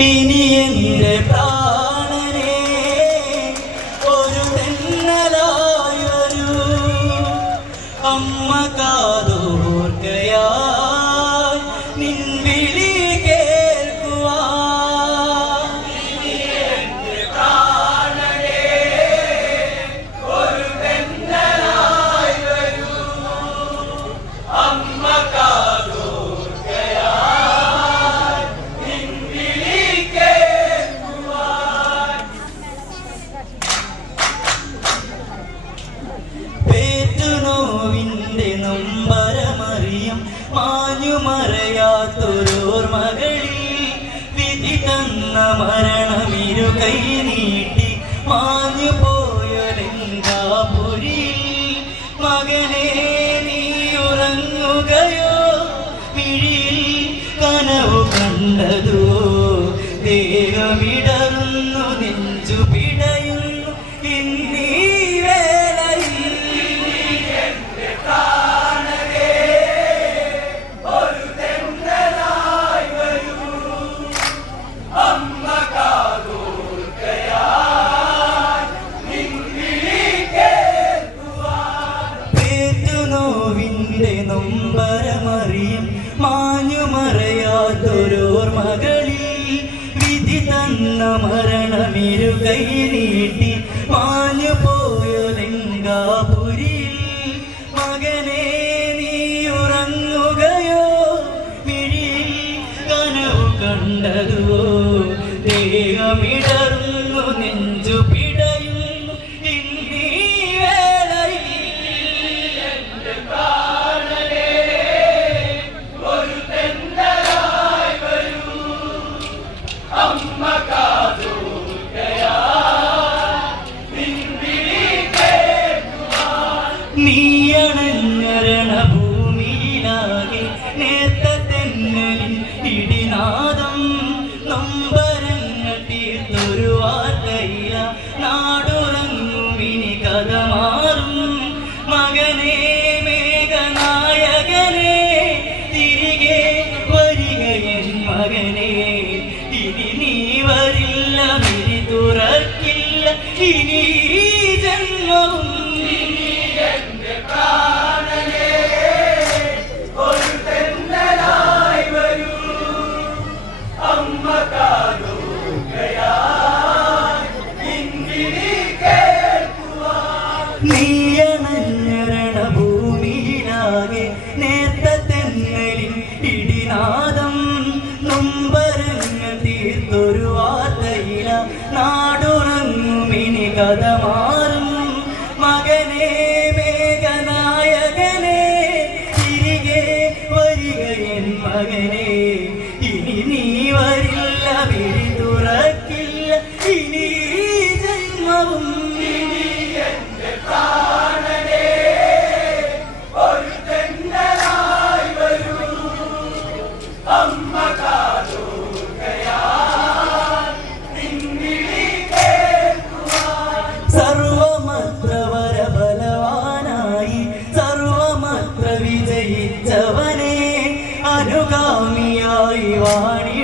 ഇനി എന്റെ പ്രാ I Hallelujah. മരണമിരു കൈ നീട്ടി പാ ദൈവവും ഒരു തെന്നലായി വരൂ. അമ്മ കാതു again. വാണി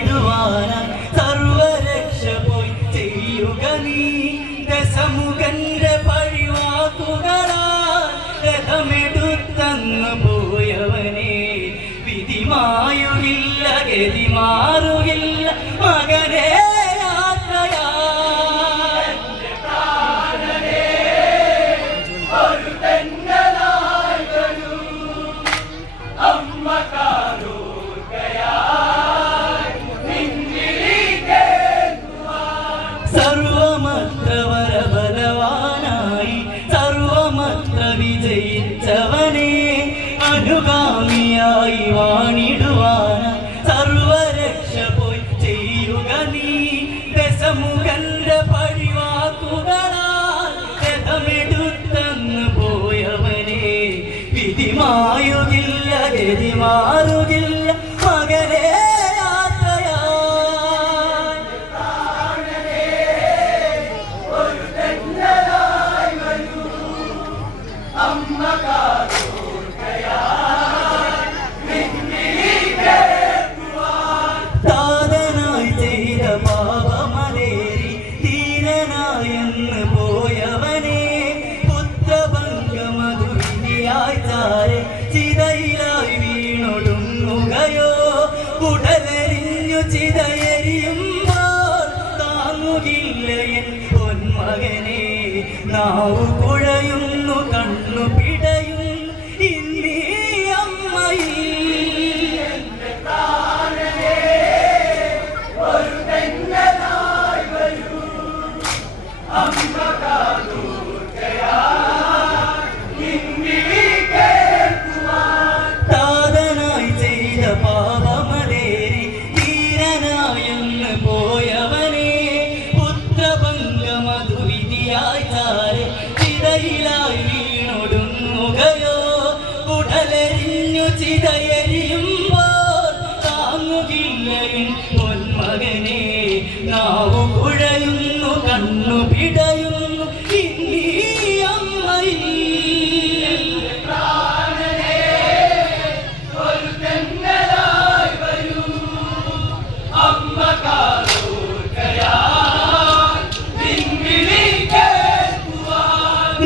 那无人。左へ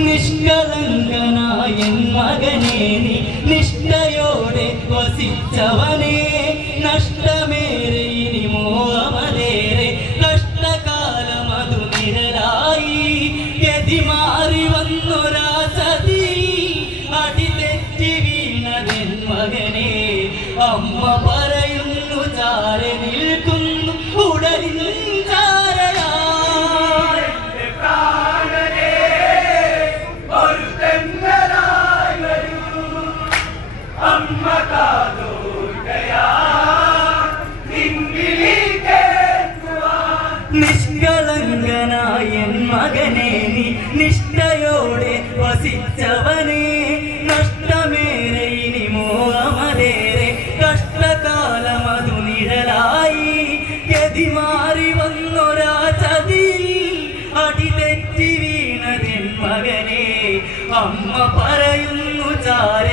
നിഷ്കളങ്കനായ മകനെ നീ നിഷ്ഠയോടെ വസിച്ചവനേ.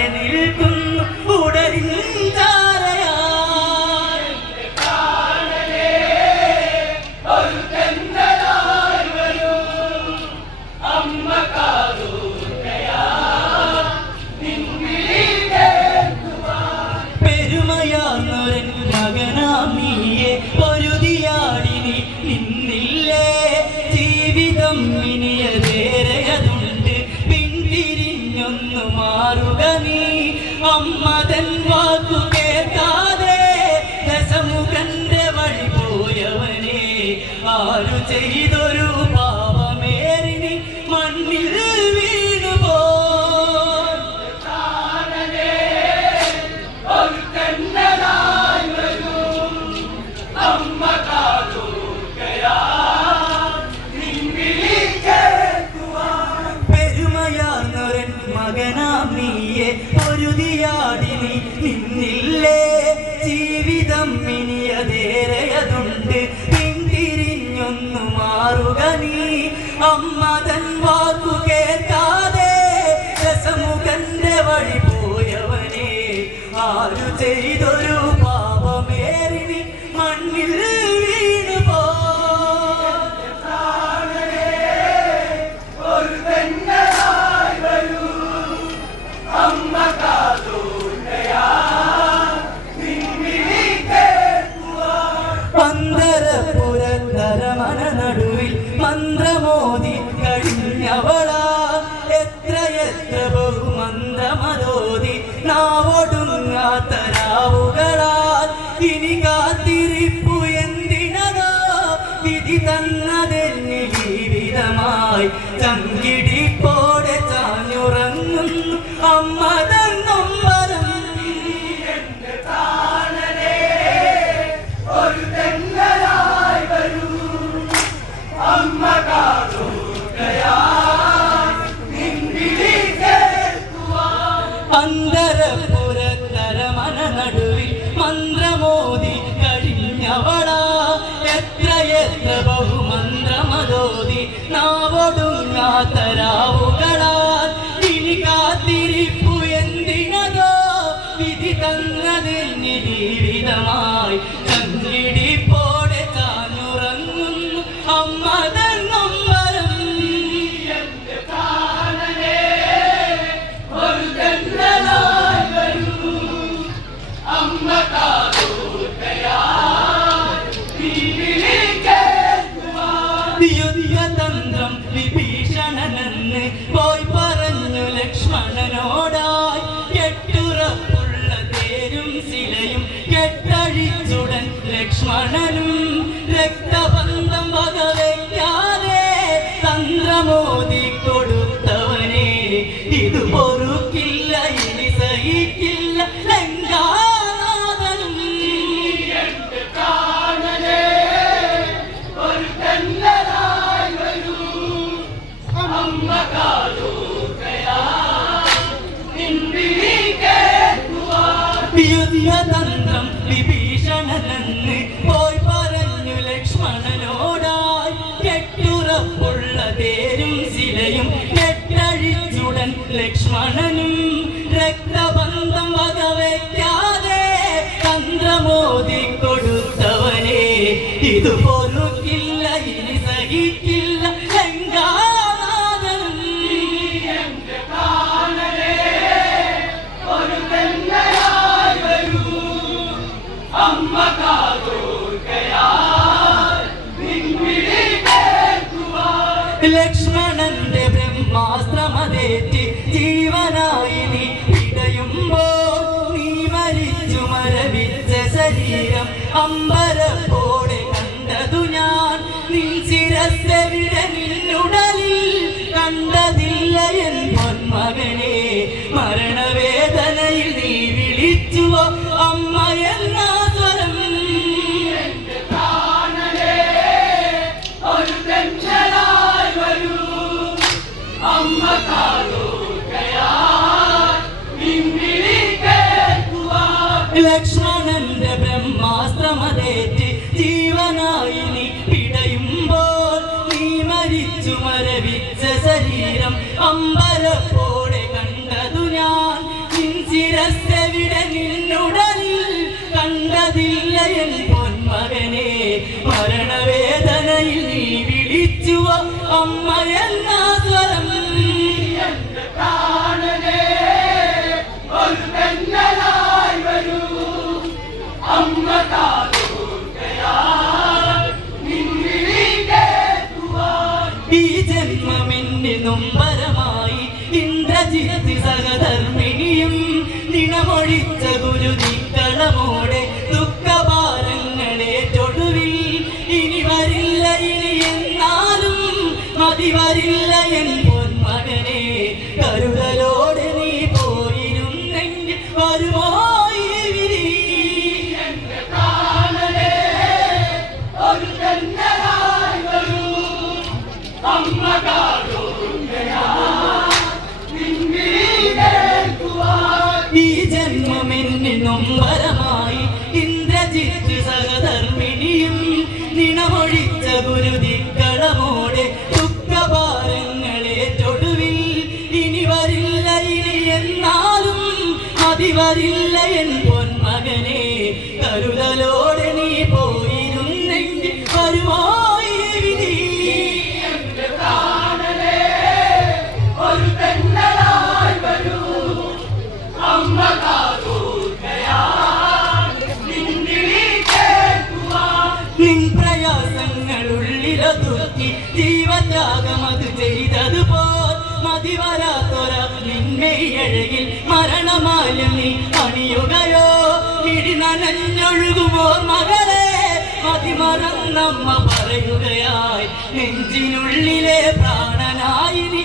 மனதில் നീ അമ്മതൻ വാക്കു കേൾക്കാതെ രസമുഖന്റെ വഴി പോയവനെ ആരു ചെയ്തൊരു പുരന്തരമന നടുവിൽ മന്ത്രമോദി കഴിഞ്ഞവളാ. എത്ര എത്ര ബഹുമന്ത്രമതോതി നാവൊടുങ്ങാത്ത രാവുകളാൽ ഇനി കാത്തി ഇത് പൊറുക്കില്ല ഇനി സഹിക്കില്ല ലങ്കാനാഥനും തന്ത്രം നെഞ്ചുമരവിച്ച ശരീരം അമ്പരപ്പോടെ കണ്ടതു ഞാൻ. നിൻ ശിരസ്രവിട ഉടലിൽ കണ്ടതില്ല എൻ പൊന്മകനെ. நம்பர் മാറാത്തോര നിന്നയഴകിൽ മരണമാലും നീ പണിയുകയോ? കിഴി നനഞ്ഞൊഴുകുമോ മകളെ? മതിമറന്നമ്മ പറയുകയായി നെഞ്ചിനുള്ളിലെ പ്രാണനായി നീ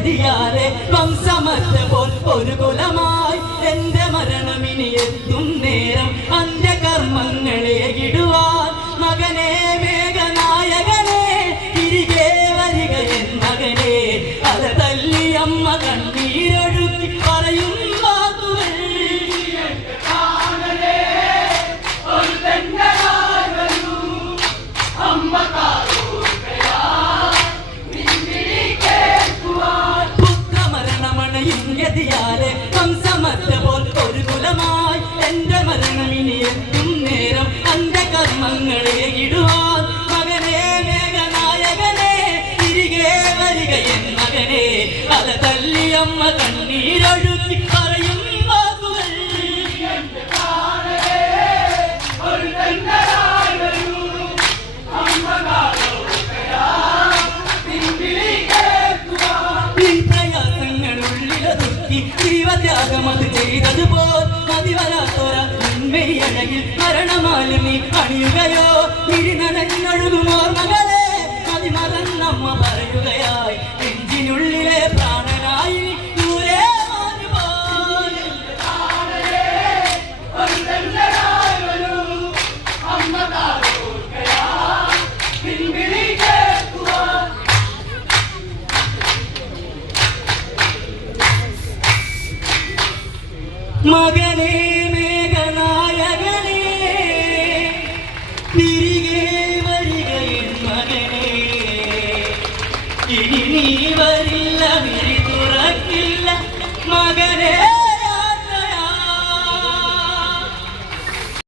നദിയാലെ വംശമറ്റ പോൽ ഒരു കുലമായി. എന്റെ മരണം ഇനി എത്തും നേരം അന്റെ കർമ്മങ്ങളെ ഇടുവാൻ മകനെ മേഘനായകനെ തിരികെ വരികയെ മകനെ. അത് തല്ലിയമ്മ കണ്ണീരൊഴുക്കി പറയുന്നു അമ്മ കണ്ണീരൊഴുക്കി പറയും ജീവത്യാഗമത് ചെയ്തതുപോൽ മതിവരാത്തോര ഉണ്മയഴകിൽ മരണമാലിനി അണിയുകയോ ഇരിനനഞ്ഞൊഴുകും ഓർമ്മകളെ. മതിമറന്നമ്മ പറയുകയായി